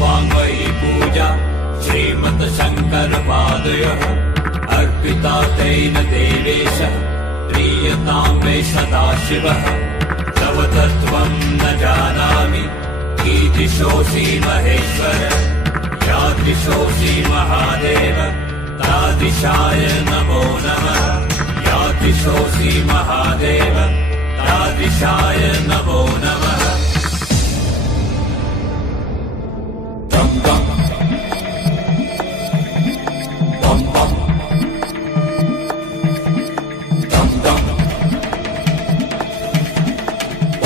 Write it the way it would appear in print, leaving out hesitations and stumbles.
वाङ्मयी पूजा श्रीमद्शङ्करपादयोः अर्पिता तेन देवेश प्रीयतां मे सदाशिवः तव तत्त्वं न जानामि कीदृशोऽसि महेश्वर यादृशोऽसि महादेव तादृशाय नमो नमः यादृशोऽसि महादेव तादृशाय नमो नमः।